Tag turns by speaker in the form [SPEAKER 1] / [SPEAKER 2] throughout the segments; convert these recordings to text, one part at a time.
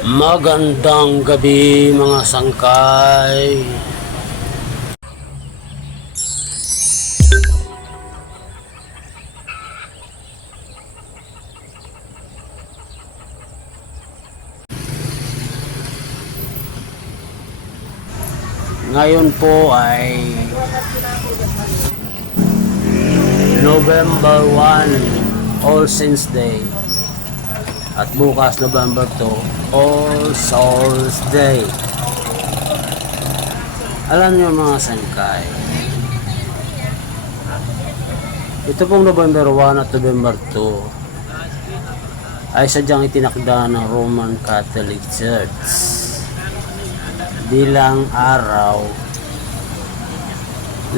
[SPEAKER 1] Magandang gabi mga sangkay. Ngayon po ay November 1, All Saints Day. At bukas November 2, All Souls Day. Alam niyo mga sangkay, ito pong November 1 at November 2 ay sadyang itinakda ng Roman Catholic Church bilang araw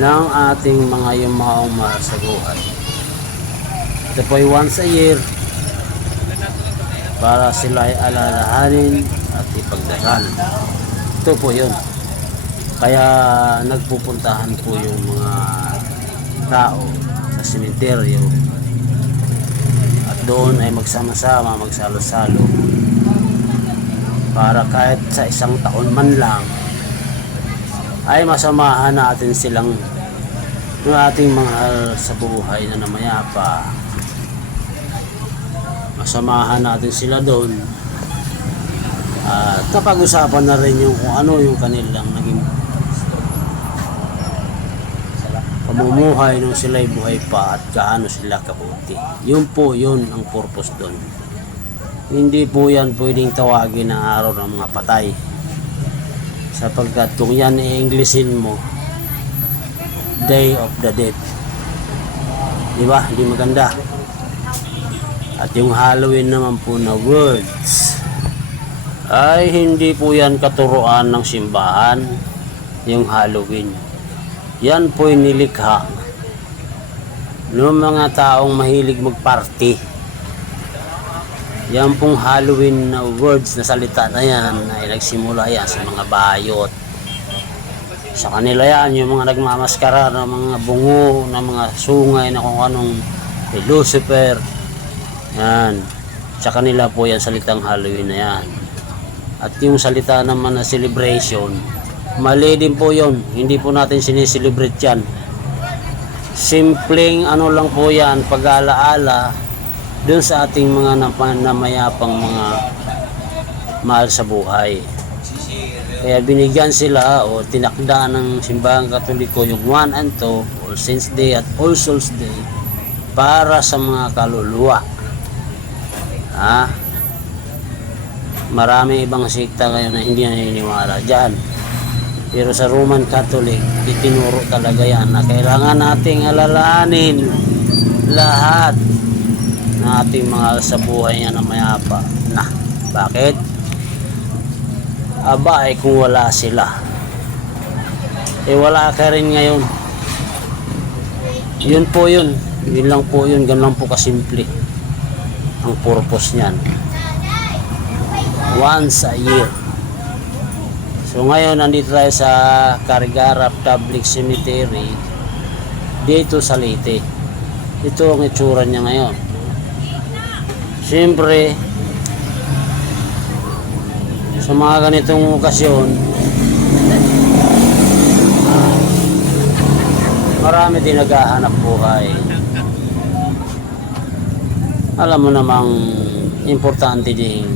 [SPEAKER 1] ng ating mga yumaong mahal sa buhay. Ito po ay once a year para sila ay alalahanin at ipagdasal. Ito po yun. Kaya nagpupuntahan po yung mga tao sa simenteryo at doon ay magsama-sama, magsalo-salo para kahit sa isang taon man lang ay masamahan natin silang ng ating mahal sa buhay na namayapa masamahan natin sila doon. At napag-usapan na rin yung kung ano yung kanilang naging pamumuhay nung sila'y buhay pa at gaano sila kabuti. Yun po yun ang purpose doon. Hindi po yan pwedeng tawagin na araw ng mga patay. Sapagkat kung yan i-Englishin mo Day of the Dead. Di ba? hindi maganda at yung Halloween naman po na words ay hindi po yan katuruan ng simbahan yung Halloween yan po nilikha ng mga taong mahilig magparty yan pong Halloween na words na salita na yan ay nagsimula yan sa mga bayot. Sa kanila yan, yung mga nagmamaskara ng mga bungo, ng mga sungay na kung anong Lucifer. Yan. Sa kanila po yan salitang Halloween na yan. At yung salita naman na celebration, mali din po yon Hindi po natin sineselebrate yan. Simpleng ano lang po yan, pag-alaala doon sa ating mga namayapang mga mahal sa buhay. Kaya binigyan sila o tinakda ng simbahang katoliko yung 1 and 2, All Saints Day at All Souls Day para sa mga kaluluwa. Ha? Marami ibang sikta ngayon na hindi naniniwala dyan. Pero sa Roman Catholic, itinuro talaga yan na kailangan nating alalahanin lahat na ating mga sa buhay niya na mayapa. Na, bakit? Aba ay kung wala sila. Eh wala ka rin ngayon. Yun po yun. Yun lang po yun. Ganun po kasimple. Ang purpose niyan. Once a year. So ngayon nandito tayo sa Carigara Public Cemetery dito sa Leyte. Ito ang itsura niya ngayon. Siyempre, sa mga ganitong okasyon, marami din naghahanap buhay. Alam mo namang importante din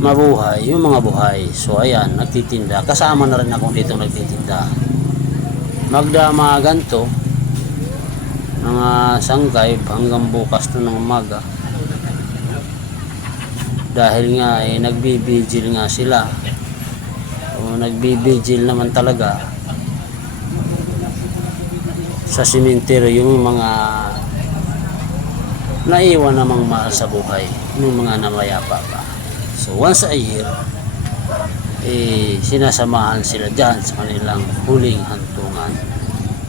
[SPEAKER 1] mabuhay, yung mga buhay. So ayan, nagtitinda. Kasama na rin ako dito nagtitinda. Magdamagan to, mga sangkay hanggang bukas to ng umaga dahil nga eh nagbibigil nga sila o nagbibigil naman talaga sa simenteryo yung mga naiwan namang mahal sa buhay yung mga namayapa pa so once a year eh sinasamahan sila dyan sa kanilang huling hantungan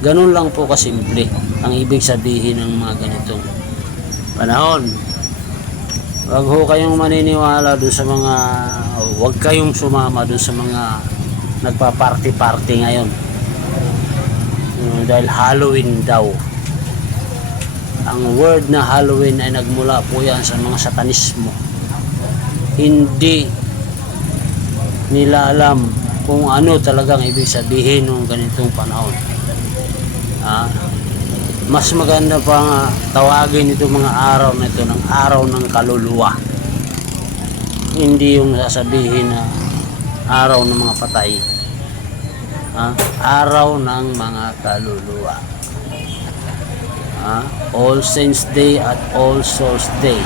[SPEAKER 1] ganun lang po kasimple ang ibig sabihin ng mga ganitong panahon Huwag ho kayong maniniwala dun sa mga huwag kayong sumama dun sa mga nagpa-party-party ngayon. Uh, dahil Halloween daw. Ang word na Halloween ay nagmula po yan sa mga satanismo. hindi nila alam kung ano talagang ibig sabihin ng ganitong panahon. Ah, mas maganda pa nga tawagin ito mga araw na ito ng araw ng kaluluwa. Hindi yung sasabihin na araw ng mga patay. Ah, araw ng mga kaluluwa. All Saints Day at All Souls Day.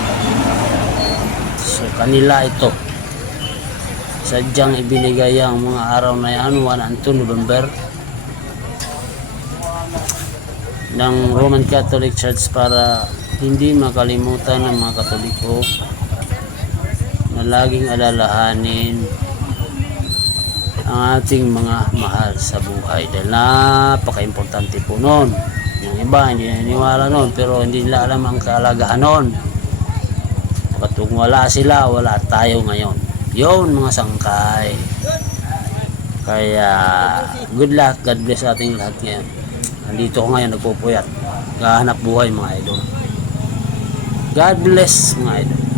[SPEAKER 1] So kanila ito. Sadyang ibinigay ang mga araw na yan, 1 and 2 November ng Roman Catholic Church para hindi makalimutan ng mga Katoliko na laging alalahanin ang ating mga mahal sa buhay dahil napaka-importante po noon iba hindi naniniwala noon pero hindi nila alam ang kalagahan noon. Kung wala sila wala tayo ngayon. Yun mga sangkay. Kaya good luck. God bless ating lahat ngayon. Nandito ko ngayon nagpupuyat. Kahanap buhay mga idol. God bless mga idol